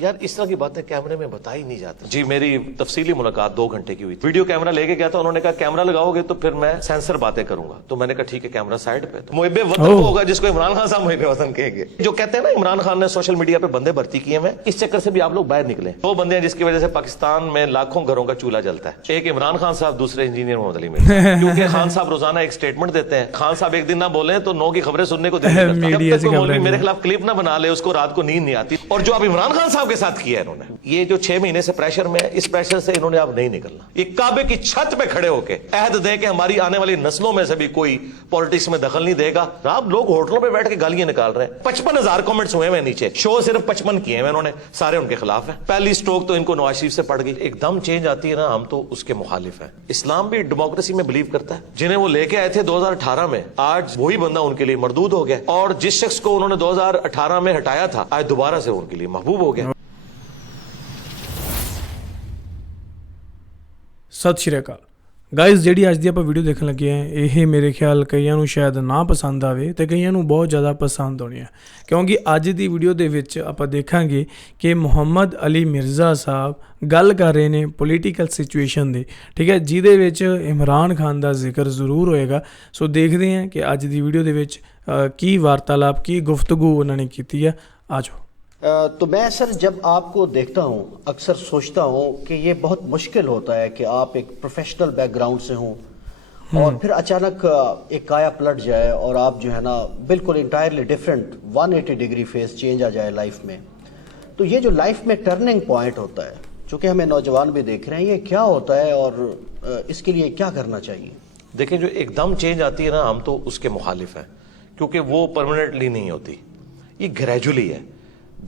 यार इस तरह की बातें कैमरे में बताई नहीं जाती। जी मेरी तफसीली मुलाकात 2 घंटे की हुई। वीडियो कैमरा लेके गया था, उन्होंने कहा कैमरा लगाओगे तो फिर मैं सेंसर बातें करूंगा। तो मैंने कहा ठीक है कैमरा साइड पे। तो मुहिब्बे वतन वो होगा जिसको इमरान खान साहब मुहिब्बे वतन कहेंगे। जो कहते हैं ना इमरान खान ने सोशल मीडिया पे बंदे भर्ती किए हैं, इस चक्कर से भी आप लोग बाहर निकले। 2 बंदे हैं जिसकी वजह से पाकिस्तान में लाखों घरों का चूल्हा जलता है। एक इमरान खान साहब, दूसरे इंजीनियर मोहम्मद अली मिर्जा। क्योंकि खान साहब रोजाना एक स्टेटमेंट देते हैं। खान साहब एक दिन ना बोले तो 9 की खबरें सुनने को दिल नहीं करता। जब तक कोई मौलवी मेरे खिलाफ क्लिप ना बना ले उसको रात को नींद नहीं आती। और जो अब इमरान खान साहब के साथ किया है इन्होंने, ये जो 6 महीने से प्रेशर में है, इस प्रेशर से इन्होंने अब नहीं निकलना। ये काबे की छत पे खड़े होके अहद दे के हमारी आने वाली नस्लों में से भी कोई पॉलिटिक्स में दखल नहीं देगा। आप लोग होटलों पे बैठ के गालियां निकाल रहे हैं। 55,000 कमेंट्स हुए हैं नीचे। शो सिर्फ 55 किए हैं इन्होंने, सारे उनके खिलाफ है। पहली स्ट्रोक तो इनको नवाज शरीफ से पड़ गई। एकदम चेंज आती है ना, हम तो उसके मुखालिफ हैं। इस्लाम भी डेमोक्रेसी में बिलीव करता है। जिन्हें वो लेके आए थे 2018 में, आज वही बंदा उनके लिए मरदूद हो गया। और जिस शख्स को उन्होंने 2018 में हटाया था, आज दोबारा से उनके लिए महबूब हो गया। ਸਤਿ ਸ਼੍ਰੀ ਅਕਾਲ ਗਾਇਜ਼, ਜਿਹੜੀ ਅੱਜ ਦੀ ਆਪਾਂ ਵੀਡੀਓ ਦੇਖਣ ਲੱਗੇ ਹਾਂ ਇਹ ਮੇਰੇ ਖਿਆਲ ਕਈਆਂ ਨੂੰ ਸ਼ਾਇਦ ਨਾ ਪਸੰਦ ਆਵੇ ਤੇ ਕਈਆਂ ਨੂੰ ਬਹੁਤ ਜ਼ਿਆਦਾ ਪਸੰਦ ਆਉਣੀ ਹੈ, ਕਿਉਂਕਿ ਅੱਜ ਦੀ ਵੀਡੀਓ ਦੇ ਵਿੱਚ ਆਪਾਂ ਦੇਖਾਂਗੇ ਕਿ ਮੁਹੰਮਦ ਅਲੀ ਮਿਰਜ਼ਾ ਸਾਹਿਬ ਗੱਲ ਕਰ ਰਹੇ ਨੇ ਪੋਲੀਟੀਕਲ ਸਿਚੁਏਸ਼ਨ ਦੇ, ਠੀਕ ਹੈ, ਜਿਹਦੇ ਵਿੱਚ ਇਮਰਾਨ ਖਾਨ ਦਾ ਜ਼ਿਕਰ ਜ਼ਰੂਰ ਹੋਏਗਾ। ਸੋ ਦੇਖਦੇ ਹਾਂ ਕਿ ਅੱਜ ਦੀ ਵੀਡੀਓ ਦੇ ਵਿੱਚ ਕੀ ਵਾਰਤਾਲਾਪ, ਕੀ ਗੁਫ਼ਤਗੂ ਉਹਨਾਂ ਨੇ ਕੀਤੀ ਹੈ। ਆ ਜਾਓ। तो मैं सर जब आपको देखता हूँ अक्सर सोचता हूँ कि ये बहुत मुश्किल होता है कि आप एक प्रोफेशनल बैकग्राउंड से हों और फिर अचानक एक काया पलट जाए और आप जो है ना बिल्कुल entirely different 180 degree face change आ जाए लाइफ में। तो ये जो लाइफ में टर्निंग पॉइंट होता है, चूँकि हमें नौजवान भी देख रहे हैं, ये क्या होता है और इसके लिए क्या करना चाहिए? देखिए जो एकदम चेंज आती है ना, हम तो उसके मुखालिफ हैं, क्योंकि वो परमानेंटली नहीं होती, ये ग्रेजुअली है।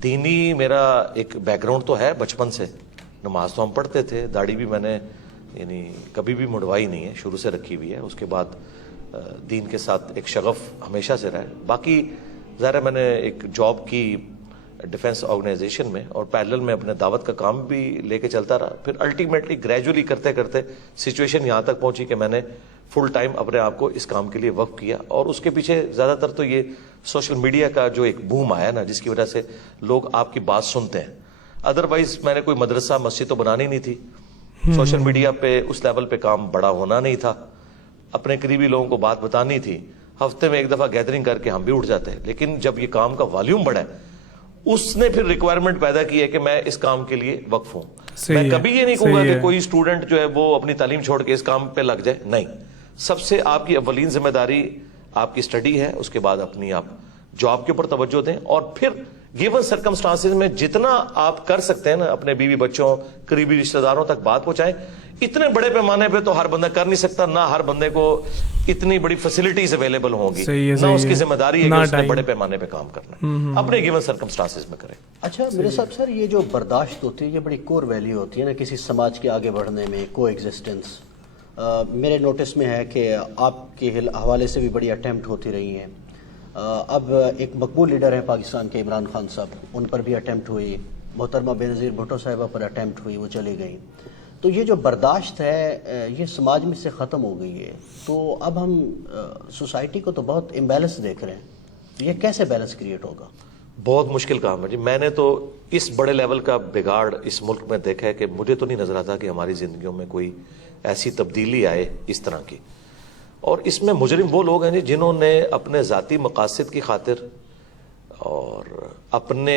दीनी मेरा एक बैकग्राउंड तो है, बचपन से नमाज तो हम पढ़ते थे, दाढ़ी भी मैंने यानी कभी भी मुड़वाई नहीं है, शुरू से रखी हुई है। उसके बाद दीन के साथ एक शगफ हमेशा से रहा है। बाकी ज़ाहिर है मैंने एक जॉब की डिफेंस ऑर्गेनाइजेशन में और पैरेलल में अपने दावत का काम भी लेके चलता रहा। फिर अल्टीमेटली ग्रेजुअली करते करते सिचुएशन यहाँ तक पहुंची कि मैंने फुल टाइम अपने आप को इस काम के लिए वक्फ किया। और उसके पीछे ज़्यादातर तो ये सोशल मीडिया का जो एक बूम आया ना, जिसकी वजह से लोग आपकी बात सुनते हैं। अदरवाइज मैंने कोई मदरसा मस्जिद तो बनानी नहीं थी, सोशल मीडिया पे उस लेवल पे काम बड़ा होना नहीं था, अपने करीबी लोगों को बात बतानी थी, हफ्ते में एक दफ़ा गैदरिंग करके हम भी उठ जाते हैं। लेकिन जब ये काम का वॉल्यूम बढ़ा है, उसने फिर रिक्वायरमेंट पैदा की है कि मैं इस काम के लिए वक्फ हूँ। मैं कभी ये नहीं कहूँगा कि कोई स्टूडेंट जो है वो अपनी तालीम छोड़ के इस काम पे लग जाए, नहीं। सबसे आपकी अव्वलीन जिम्मेदारी आपकी स्टडी है, उसके बाद अपनी आप जॉब के ऊपर तवज्जो दें और फिर गिवन सर्कमस्टांसेस में जितना आप कर सकते हैं ना, अपने बीवी बच्चों करीबी रिश्तेदारों तक बात पहुंचाएं। इतने बड़े पैमाने पे तो हर बंदा कर नहीं सकता, ना हर बंदे को इतनी बड़ी फैसिलिटीज अवेलेबल होंगी, ना उसकी जिम्मेदारी है कि उसने बड़े पैमाने पे काम करना है, अपने गिवन सर्कमस्टांसेस में करें। अच्छा मेरे साहब सर, ये जो बर्दाश्त होती है ये बड़ी कोर वैल्यू होती है ना किसी समाज के आगे बढ़ने में, को एग्जिस्टेंस। मेरे नोटिस में है कि आपके हवाले से भी बड़ी अटैम्प्ट होती रही हैं। अब एक मकबूल लीडर है पाकिस्तान के इमरान खान साहब, उन पर भी अटैम्प्ट हुई, मोहतरमा बेनज़ीर भुट्टो साहिबा पर अटैम्प्ट हुई, वो चली गई। तो ये जो बर्दाश्त है ये समाज में से ख़त्म हो गई है। तो अब हम सोसाइटी को तो बहुत इम्बैलेंस देख रहे हैं, ये कैसे बैलेंस क्रिएट होगा? बहुत मुश्किल काम है जी। मैंने तो इस बड़े लेवल का बिगाड़ इस मुल्क में देखा है कि मुझे तो नहीं नजर आता कि हमारी जिंदगियों में कोई ऐसी तब्दीली आए इस तरह की। और इसमें मुजरिम वो लोग हैं जी जिन्होंने अपने ज़ाती मकासद की खातिर और अपने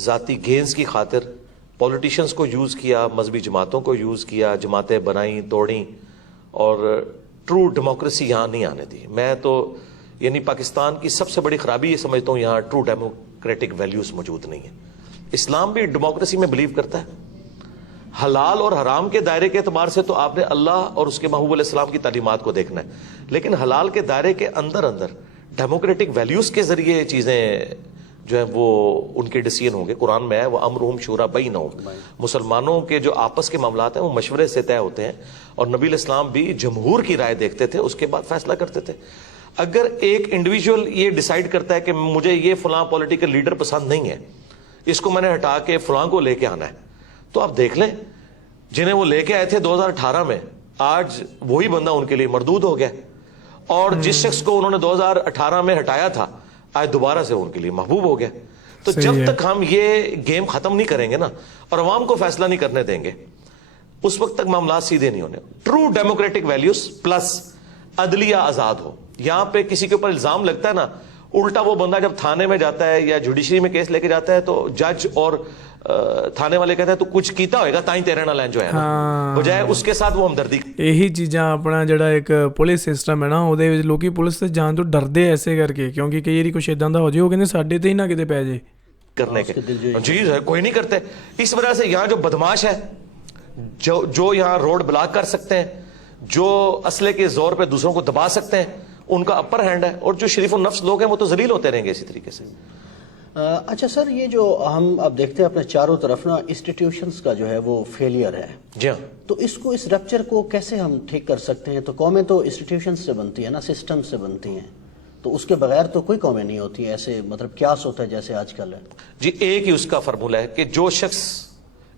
ज़ाती गेंस की खातिर पॉलिटिशियंस को यूज़ किया, मजहबी जमातों को यूज़ किया, जमातें बनाई तोड़ी और ट्रू डेमोक्रेसी यहाँ नहीं आने दी। मैं तो यानी पाकिस्तान की सबसे बड़ी खराबी ये समझता हूँ, यहाँ ट्रू डेमोक्रेटिक वैल्यूज़ मौजूद नहीं है। इस्लाम भी डेमोक्रेसी में बिलीव करता है। हलाल और हराम के दायरे के एतबार से तो आपने अल्लाह और उसके महबूब अलैहिस्सलाम की तालीमात को देखना है, लेकिन हलाल के दायरे के अंदर अंदर डेमोक्रेटिक वैल्यूज़ के ज़रिए चीज़ें जो है वो उनके डिसीजन होंगे। कुरान में है वो अमरुहुम शूरा बैनहुम, मुसलमानों के जो आपस के मामलात हैं वो मशवरे से तय होते हैं। और नबी अलैहिस्सलाम भी जमहूर की राय देखते थे, उसके बाद फैसला करते थे। अगर एक इंडिविजुअल ये डिसाइड करता है कि मुझे ये फलां पॉलिटिकल लीडर पसंद नहीं है, इसको मैंने हटा के फलां को लेके आना है, तो आप देख लें जिन्हें वो लेके आए थे 2018 में, आज वही बंदा उनके लिए मरदूद हो गया। और जिस शख्स को उन्होंने 2018 में हटाया था, आज दोबारा से उनके लिए महबूब हो गया। तो जब तक हम ये गेम खत्म नहीं करेंगे ना और अवाम को फैसला नहीं करने देंगे, उस वक्त तक मामला सीधे नहीं होने। ट्रू डेमोक्रेटिक वैल्यूज प्लस अदलिया आजाद हो। यहां पे किसी के ऊपर इल्जाम लगता है ना, उल्टा वो बंदा जब थाने में जाता है या जुडिशरी में केस लेके जाता है तो जज और थाने वाले कहते हैं तू कुछ कीता होएगा ताई तेरे नाल जो है ना, बजाय उसके साथ वो हमदर्दी। ਇਹੀ ਚੀਜ਼ਾਂ ਆਪਣਾ ਜਿਹੜਾ ਇੱਕ ਪੁਲਿਸ ਸਿਸਟਮ ਹੈ ਨਾ, ਉਹਦੇ ਵਿੱਚ ਲੋਕੀ ਪੁਲਿਸ ਤੇ ਜਾਣ ਤੋਂ ਡਰਦੇ ਐਸੇ ਕਰਕੇ, ਕਿਉਂਕਿ ਕਈ ਵਾਰੀ ਕੁਛ ਇਦਾਂ ਦਾ ਹੋ ਜੇ, ਉਹ ਕਹਿੰਦੇ ਸਾਡੇ ਤੇ ਹੀ ਨਾ ਕਿਤੇ ਪੈ ਜੇ करने के जी कोई नहीं करते। इस वजह से यहाँ जो बदमाश है, जो यहाँ रोड ब्लॉक कर सकते हैं, जो असले के जोर पे दूसरों को दबा सकते हैं, उनका अपर हैंड है, और जो शरीफ नफ्स लोग हैं वो तो जलील होते रहेंगे इसी तरीके से। अच्छा सर, ये जो हम अब देखते हैं अपने चारों तरफ ना इंस्टीट्यूशंस का जो है वो फेलियर है, जी हाँ, तो इसको, इस रप्चर को कैसे हम ठीक कर सकते हैं? तो कौमें तो इंस्टीट्यूशंस से बनती है ना, सिस्टम से बनती हैं, तो उसके बगैर तो कोई कौमें नहीं होती ऐसे, मतलब क्यास होता है जैसे आजकल है। जी एक ही उसका फार्मूला है कि जो शख्स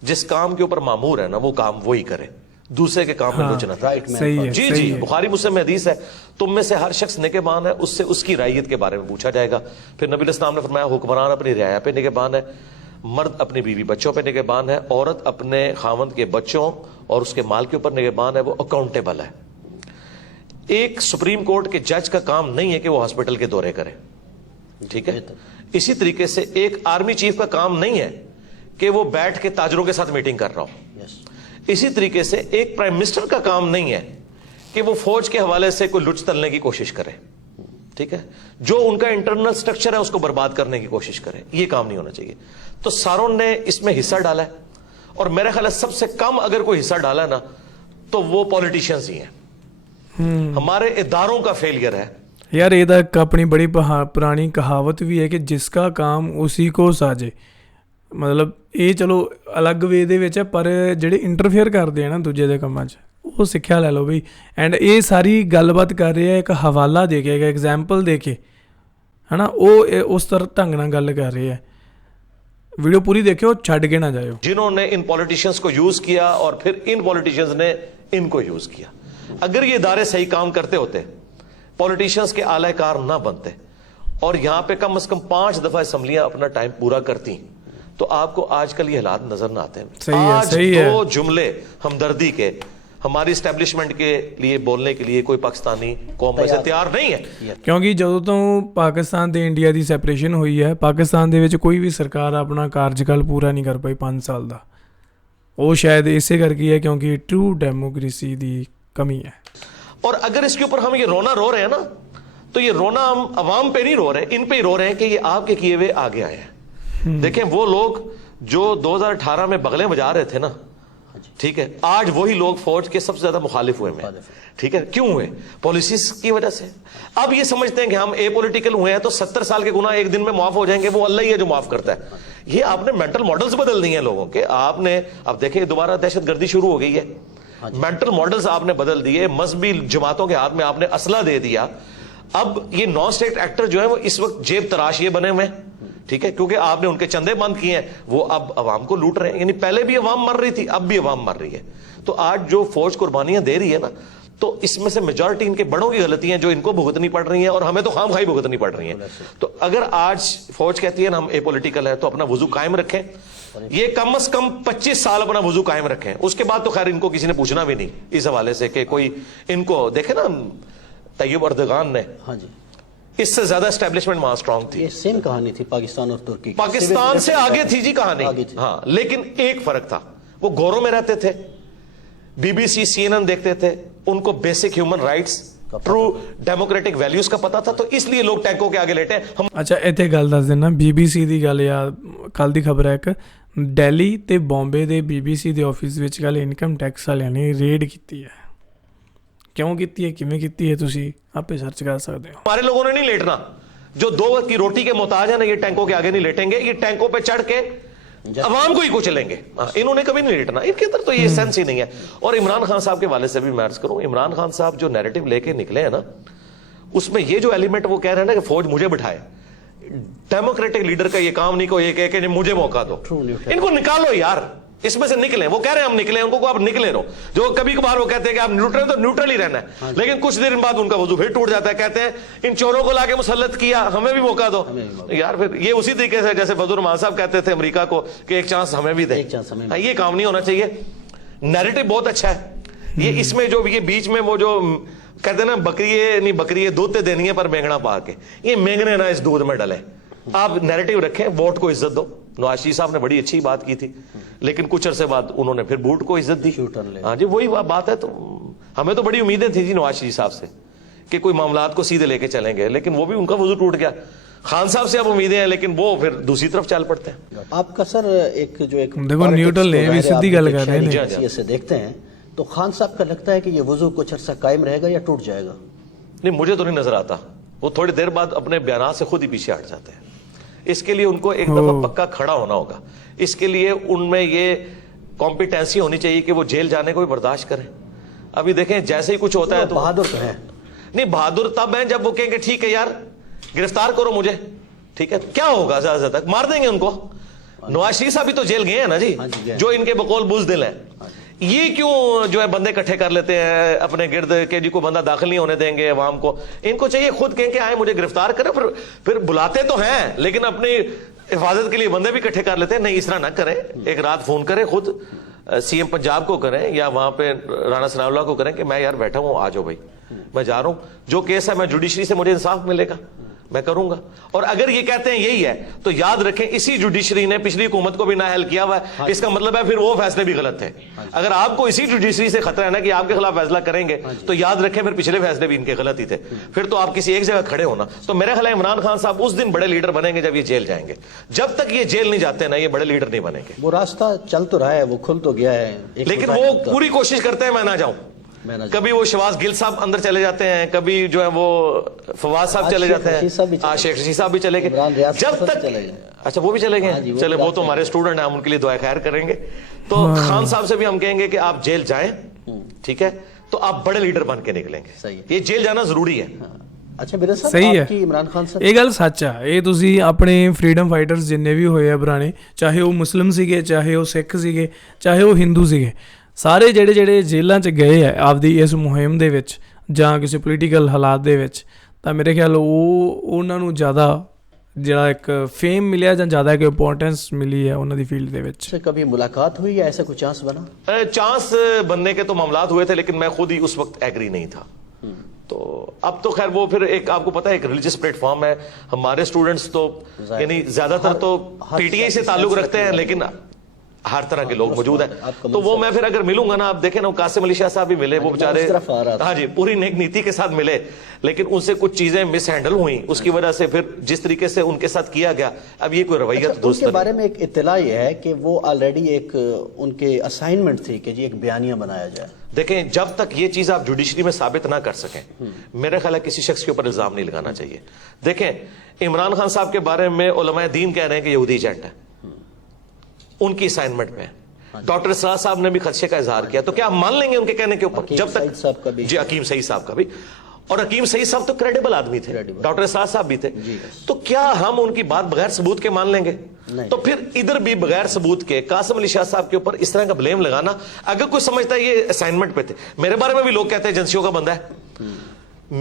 जिस काम के ऊपर मामूर है ना वो काम वही करे, दूसरे के काम में कुछ ना। Right man. सही है, जी सही जी है। बुखारी मुस्लिम में हदीस है, तुम में से हर शख्स निगहबान है, उससे उसकी रैयत के बारे में पूछा जाएगा। फिर नबी इस्लाम ने फरमाया हुक्मरान अपनी रियाया पे निगहबान है, मर्द अपनी बीवी बच्चों पे निगहबान है, औरत अपने खावंद के बच्चों और उसके माल के ऊपर निगहबान है, वो अकाउंटेबल है। एक सुप्रीम कोर्ट के जज का काम नहीं है कि वो हॉस्पिटल के दौरे करे, ठीक है। इसी तरीके से एक आर्मी चीफ का काम नहीं है कि वो बैठ के ताजरों के साथ मीटिंग कर रहा हो। यस। इसी तरीके से एक प्राइम मिनिस्टर का काम नहीं है कि वो फौज के हवाले से कोई लुच तलने की कोशिश करे, ठीक है, जो उनका इंटरनल स्ट्रक्चर है उसको बर्बाद करने की कोशिश करे, ये काम नहीं होना चाहिए। तो सारों ने इसमें हिस्सा डाला है, और मेरा ख्याल है सबसे कम अगर कोई हिस्सा डाला है ना तो वो पॉलिटिशियंस ही हैं। हमारे इदारों का फेलियर है। ਯਾਰ ਇਹਦਾ ਇੱਕ ਆਪਣੀ ਬੜੀ ਪੁਰਾਣੀ ਕਹਾਵਤ ਵੀ ਹੈ ਕਿ ਜਿਸਕਾ ਕੰਮ ਉਸੀ ਕੋ ਸਾਜੇ। ਮਤਲਬ ਇਹ ਚਲੋ ਅਲੱਗ ਵੇ ਦੇ ਵਿੱਚ ਹੈ, ਪਰ ਜਿਹੜੇ ਇੰਟਰਫੇਅਰ ਕਰਦੇ ਆ ਨਾ ਦੂਜੇ ਦੇ ਕੰਮਾਂ 'ਚ, ਉਹ ਸਿੱਖਿਆ ਲੈ ਲਓ ਬਈ। ਐਂਡ ਇਹ ਸਾਰੀ ਗੱਲਬਾਤ ਕਰ ਰਹੇ ਆ ਇੱਕ ਹਵਾਲਾ ਦੇ ਕੇ, ਇੱਕ ਐਗਜ਼ਾਮਪਲ ਦੇ ਕੇ, ਹੈ ਨਾ, ਉਹ ਉਸ ਤਰ੍ਹਾਂ ਢੰਗ ਨਾਲ ਗੱਲ ਕਰ ਰਹੇ ਆ। वीडियो पूरी देखियो, छड़ के ना जाओ। जिन्होंने इन पॉलिटिशियंस को यूज किया और फिर इन पॉलिटिशियंस ने इनको यूज किया। अगर ये इदारे सही काम करते होते, पॉलिटिशियंस के आलाकार ना बनते और यहां पे कम से कम 5 दफा असम्बलियां अपना टाइम पूरा करती, तो आपको आजकल ये हालात नजर ना आते। सही है, आज सही है। 2 जुमले हमदर्दी के हमारी इस्टेब्लिशमेंट के लिए बोलने के लिए कोई पाकिस्तानी कौम में से तैयार नहीं है। ਕਿਉਂਕਿ ਜਦੋਂ ਤੋਂ ਪਾਕਿਸਤਾਨ ਤੇ ਇੰਡੀਆ ਦੀ ਸੈਪਰੇਸ਼ਨ ਹੋਈ ਹੈ, ਪਾਕਿਸਤਾਨ ਦੇ ਵਿੱਚ ਕੋਈ ਵੀ ਸਰਕਾਰ ਆਪਣਾ ਕਾਰਜਕਾਲ ਪੂਰਾ ਨਹੀਂ ਕਰ ਪਾਈ 5 ਸਾਲ ਦਾ। ਉਹ ਸ਼ਾਇਦ ਇਸੇ ਕਰਕੇ ਹੈ ਕਿਉਂਕਿ ਟਰੂ ਡੈਮੋਕ੍ਰੇਸੀ ਦੀ ਕਮੀ ਹੈ। और अगर इसके ऊपर हम ये रोना रो रहे हैं ना, तो ये रोना हम अवाम पे नहीं रो रहे, इन पे ही रो रहे हैं कि ये आपके किए हुए आगे आए हैं। देखें वो लोग जो 2018 में बगलें बजा रहे थे ना, ठीक है, आज वही लोग फौज के सबसे ज्यादा मुखालिफ हुए हैं, ठीक है। क्यों हुए? पॉलिसीज की वजह से। अब ये समझते हैं कि हम ए पॉलिटिकल हुए हैं तो 70 साल के गुनाह एक दिन में माफ हो जाएंगे, वो अल्लाह ही है जो माफ करता है। ये आपने मेंटल मॉडल्स बदल दिए हैं लोगों के। आपने अब देखें दोबारा दहशतगर्दी शुरू हो गई है, मेंटल मॉडल्स आपने बदल दिए, मजहबी जमातों के हाथ में आपने असला दे दिया। अब ये नॉन स्टेट एक्टर जो है वो इस वक्त जेब तराश ये बने हुए हैं, ठीक है, क्योंकि आपने उनके चंदे बंद किए हैं, वो अब अवाम को लूट रहे हैं। यानी पहले भी अवाम मर रही थी, अब भी अवाम मर रही है। तो आज जो फौज कुर्बानियां दे रही है ना, तो इसमें से मेजॉरिटी इनके बड़ों की गलतियां जो इनको भुगतनी पड़ रही हैं, और हमें तो खामखाई भुगतनी पड़ रही हैं। तो अगर आज फौज कहती है ना हम एपॉलिटिकल है, तो अपना वजू कायम रखें। ये कम से कम 25 साल अपना वजू कायम रखें, उसके बाद तो खैर इनको किसी ने पूछना भी नहीं इस हवाले से कि कोई इनको देखे ना। तैयब अर्दगान ने, हाँ जी, इससे ज्यादा एस्टेब्लिशमेंट वहां स्ट्रांग थी। ये सेम कहानी थी पाकिस्तान और तुर्की की। पाकिस्तान से आगे थी जी आगे कहानी, थी। हाँ, लेकिन एक फर्क था, वो घरों में रहते थे, BBC CNN देखते थे, उनको basic human rights, true democratic values का पता था, तो इसलिए लोग टैंकों के आगे लेटे। हम ਅੱਛਾ ਇੱਥੇ ਗੱਲ ਦੱਸ ਦਿੰਦਾ, BBC ਦੀ ਗੱਲ ਯਾਰ, ਕੱਲ ਦੀ ਖਬਰ ਹੈ ਇੱਕ, ਦਿੱਲੀ ਤੇ ਬੰਬੇ ਦੇ BBC ਦੇ ਆਫਿਸ ਵਿੱਚ ਕੱਲ ਇਨਕਮ ਟੈਕਸ ਵਾਲਿਆਂ ਨੇ ਰੇਡ ਕੀਤੀ ਹੈ। ਕਿਉਂ ਕੀਤੀ ਹੈ, ਕਿਵੇਂ ਕੀਤੀ ਹੈ, ਤੁਸੀਂ ਆਪੇ ਸਰਚ ਕਰ ਸਕਦੇ ਹੋ। हमारे लोगों ने नहीं लेटना, जो 2 वक्त की रोटी के मोहताज है ना, ये टैंकों के आगे नहीं लेटेंगे, ये टैंकों पे चढ़ के अवाम को ही कुचलेंगे। इन्होंने कभी नहीं लेटना, इनके अंदर तो ये सेंस ही नहीं है। और इमरान खान साहब के वाले से भी मैं अर्ज करूं, इमरान खान साहब जो नैरेटिव लेके निकले हैं ना, उसमें ये जो एलिमेंट वो कह रहे हैं ना कि फौज मुझे बिठाए, डेमोक्रेटिक लीडर का ये काम नहीं को ये कह के मुझे मौका दो, इनको निकालो यार, اس میں سے نکلیں. وہ کہہ رہے ہیں ہم نکلیں, ان کو آپ نکلے رہو. جو کبھی کبھار وہ کہتے ہیں کہ آپ نیوٹرل, تو نیوٹرل ہی رہنا ہے, لیکن کچھ دیر بعد ان کا وضو پھر ٹوٹ جاتا ہے. کہتے ہیں ان چوروں کو لا کے مسلط کیا, ہمیں بھی موقع دو. یار پھر یہ اسی طریقے سے جیسے فضل الرحمان صاحب کہتے تھے امریکہ کو کہ ایک چانس ہمیں بھی دیں. یہ کام نہیں ہونا چاہیے. نیریٹو بہت اچھا ہے یہ, اس میں جو یہ بیچ میں وہ جو کہتے ہیں نا بکری دودھ دینی ہے پر مینگنا پا کے, یہ مینگنے نا اس دودھ میں ڈلے. آپ نیریٹو رکھیں, ووٹ کو عزت دو. نواز شریف صاحب نے بڑی اچھی بات کی تھی, لیکن کچھ عرصے بعد انہوں نے پھر بوٹ کو عزت دی. ہاں جی وہی بات ہے. تو ہمیں تو بڑی امیدیں تھی جی نواز شریف صاحب سے کہ کوئی معاملات کو سیدھے لے کے چلیں گے, لیکن وہ بھی ان کا وضو ٹوٹ گیا. خان صاحب سے اب امیدیں ہیں, لیکن وہ پھر دوسری طرف چل پڑتے ہیں. آپ کا سر ایک دیکھو نیوٹرل ہے, سیدھی گل کر رہے ہیں. حیثیت سے دیکھتے ہیں تو خان صاحب کا لگتا ہے کہ یہ وضو کچھ عرصہ قائم رہے گا یا ٹوٹ جائے گا؟ نہیں مجھے تو نہیں نظر آتا. وہ تھوڑی دیر بعد اپنے بیانات سے خود ہی پیچھے ہٹ جاتے ہیں. اس کے لیے ان کو ایک دفعہ پکا کھڑا ہونا ہوگا. اس کے لیے ان میں یہ کمپیٹنسی ہونی چاہیے کہ وہ جیل جانے کو بھی برداشت کریں. ابھی دیکھیں جیسے ہی کچھ ہوتا ہے تو بہادر تو ہیں. نہیں بہادر تب ہیں جب وہ کہیں گے ٹھیک ہے یار گرفتار کرو مجھے, ٹھیک ہے کیا ہوگا زیادہ تک مار دیں گے ان کو. نواز شریف صاحب بھی تو جیل گئے ہیں نا جی, جو ان کے بقول بزدل ہیں. یہ کیوں جو ہے بندے اکٹھے کر لیتے ہیں اپنے گرد کہ جی کو بندہ داخل نہیں ہونے دیں گے عوام کو. ان کو چاہیے خود کہیں کہ آئے مجھے گرفتار کریں, پھر بلاتے تو ہیں لیکن اپنی حفاظت کے لیے بندے بھی اکٹھے کر لیتے ہیں. نہیں اس طرح نہ کریں, ایک رات فون کریں خود سی ایم پنجاب کو کریں یا وہاں پہ رانا ثناء اللہ کو کریں کہ میں یار بیٹھا ہوں, آ جاؤ بھائی میں جا رہا ہوں, جو کیس ہے میں جوڈیشری سے مجھے انصاف ملے گا میں کروں گا. اور اگر یہ کہتے ہیں یہی ہے تو یاد رکھیں اسی جوڈیشری نے پچھلی حکومت کو بھی نااہل کیا ہوا ہے. اس کا مطلب ہے پھر وہ فیصلے بھی غلط تھے. اگر آپ کو اسی جوڈیشری سے خطرہ ہے نا کہ آپ کے خلاف فیصلہ کریں گے تو یاد رکھیں پھر پچھلے فیصلے بھی ان کے غلط ہی تھے. پھر تو آپ کسی ایک جگہ کھڑے ہونا. تو میرا خیال ہے عمران خان صاحب اس دن بڑے لیڈر بنیں گے جب یہ جیل جائیں گے. جب تک یہ جیل نہیں جاتے نا یہ بڑے لیڈر نہیں بنیں گے. وہ راستہ چل تو رہا ہے, وہ کھل تو گیا ہے, لیکن وہ پوری کوشش کرتے ہیں میں نہ جاؤں. کبھی وہ شہباز گل صاحب اندر چلے جاتے ہیں, کبھی جو ہے وہ فواز صاحب چلے جاتے ہیں, شیخ رشید صاحب بھی چلے گئے. جب تک اچھا وہ بھی چلے گئے, چلے وہ تو ہمارے اسٹوڈنٹ ہیں, ہم ان کے لیے دعا خیر کریں گے. تو خان صاحب سے بھی ہم کہیں گے کہ آپ جیل جائیں, ٹھیک ہے, تو آپ بڑے لیڈر بن کے نکلیں گے. یہ جیل جانا ضروری ہے. اچھا میرے ساتھ صحیح ہے, عمران خان صاحب یہ گل سچ ہے. یہ تسی اپنے فریڈم فائٹرز جننے بھی ہوئے پرانے, چاہے وہ مسلم سیگے, چاہے وہ سکھ سیگے, چاہے وہ ہندو سیگے, ਸਾਰੇ ਜਿਹੜੇ ਜੇਲ੍ਹਾਂ 'ਚ ਗਏ ਹੈ ਆਪਦੀ ਇਸ ਮੁਹਿੰਮ ਦੇ ਵਿੱਚ ਜਾਂ ਕਿਸੇ ਪੋਲੀਟੀਕਲ ਹਾਲਾਤ ਦੇ ਵਿੱਚ, ਤਾਂ ਮੇਰੇ ਖਿਆਲ ਉਹਨਾਂ ਨੂੰ ਜ਼ਿਆਦਾ ਜਿਹੜਾ ਇੱਕ ਫੇਮ ਮਿਲਿਆ ਜਾਂ ਜ਼ਿਆਦਾ ਇੱਕ ਇੰਪੋਰਟੈਂਸ ਮਿਲੀ ਹੈ ਉਹਨਾਂ ਦੀ ਫੀਲਡ ਦੇ ਵਿੱਚ. کبھی ملاقات ہوئی یا ایسا کوئی چانس بنا؟ چانس بننے کے تو معاملات ہوئے تھے لیکن میں خود ہی اس وقت ایگری نہیں تھا. تو اب تو خیر وہ پھر ایک آپ کو پتا ہے ایک ریلیجس پلیٹ فارم ہے. ہمارے اسٹوڈنٹس تو یعنی زیادہ تر تو پی ٹی آئی سے تعلق رکھتے ہیں, لیکن ہر طرح کے لوگ موجود ہیں. تو وہ میں پھر اگر ملوں گا نا, آپ دیکھیں نا قاسم علی شاہ صاحب بھی ملے, وہ بیچارے ہاں جی پوری نیک نیتی کے ساتھ ملے, لیکن ان سے کچھ چیزیں مس ہینڈل ہوئیں, اس کی وجہ سے پھر جس طریقے سے ان کے ساتھ کیا گیا, اب یہ کوئی رویت دوست کے بارے میں ایک اطلاع یہ ہے کہ وہ آلریڈی ایک ان کے اسائنمنٹ تھی کہ جی ایک بیانیہ بنایا جائے. دیکھیں جب تک یہ چیز آپ جوڈیشری میں ثابت نہ کر سکیں, میرا خیال ہے کسی شخص کے اوپر الزام نہیں لگانا چاہیے. دیکھیں عمران خان صاحب کے بارے میں علماء دین کہہ رہے ہیں کہ یہودی ایجنٹ ہے, ان کی اسائنمنٹ میں. ڈاکٹر اسرار صاحب نے بھی خدشے کا اظہار کیا, تو کیا ہم مان لیں گے ان کے کہنے کے اوپر؟ جب تک جی حکیم سعید صاحب کا بھی, اور حکیم سعید صاحب تو کریڈیبل آدمی تھے, ڈاکٹر اسرار صاحب بھی تھے, تو کیا ہم ان کی بات بغیر ثبوت کے مان لیں گے؟ تو پھر ادھر بھی بغیر ثبوت کے قاسم علی شاہ صاحب کے اوپر اس طرح کا بلیم لگانا, اگر کوئی سمجھتا ہے یہ اسائنمنٹ پہ تھے. میرے بارے میں بھی لوگ کہتے ہیں ایجنسیوں کا بندہ ہے.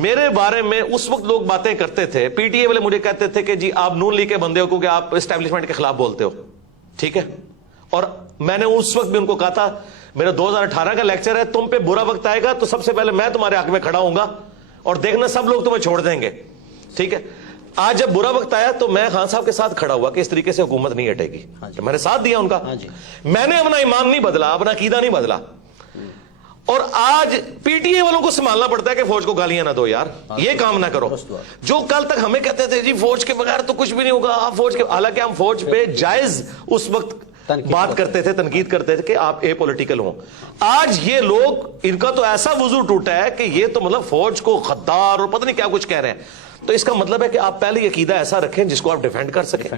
میرے بارے میں اس وقت لوگ باتیں کرتے تھے, پی ٹی اے والے مجھے کہتے تھے کہ جی آپ نون لیگ کے بندے ہو کیونکہ آپ اسٹیبلشمنٹ کے خلاف بولتے ہو, ٹھیک ہے. اور میں نے اس وقت بھی ان کو کہا تھا میرا 2018 کا لیکچر ہے, تم پہ برا وقت آئے گا تو سب سے پہلے میں تمہارے حق میں کھڑا ہوں گا اور دیکھنا سب لوگ تمہیں چھوڑ دیں گے, ٹھیک ہے. آج جب برا وقت آیا تو میں خان صاحب کے ساتھ کھڑا ہوا کہ اس طریقے سے حکومت نہیں ہٹے گی, میں نے ساتھ دیا ان کا. میں نے اپنا ایمان نہیں بدلا, اپنا عقیدہ نہیں بدلا. اور آج پی ٹی اے والوں کو سنبھالنا پڑتا ہے کہ فوج کو گالیاں نہ دو یار, یہ کام نہ کرو. جو کل تک ہمیں کہتے تھے جی فوج کے بغیر تو کچھ بھی نہیں ہوگا, آپ فوج کے, حالانکہ ہم فوج پہ جائز اس وقت بات کرتے تھے, تنقید کرتے تھے کہ آپ اے پولیٹیکل ہوں. آج یہ لوگ, ان کا تو ایسا وضو ٹوٹا ہے کہ یہ تو مطلب فوج کو غدار اور پتہ نہیں کیا کچھ کہہ رہے ہیں. تو اس کا مطلب ہے کہ آپ پہلے عقیدہ ایسا رکھیں جس کو آپ ڈیفینڈ کر سکیں.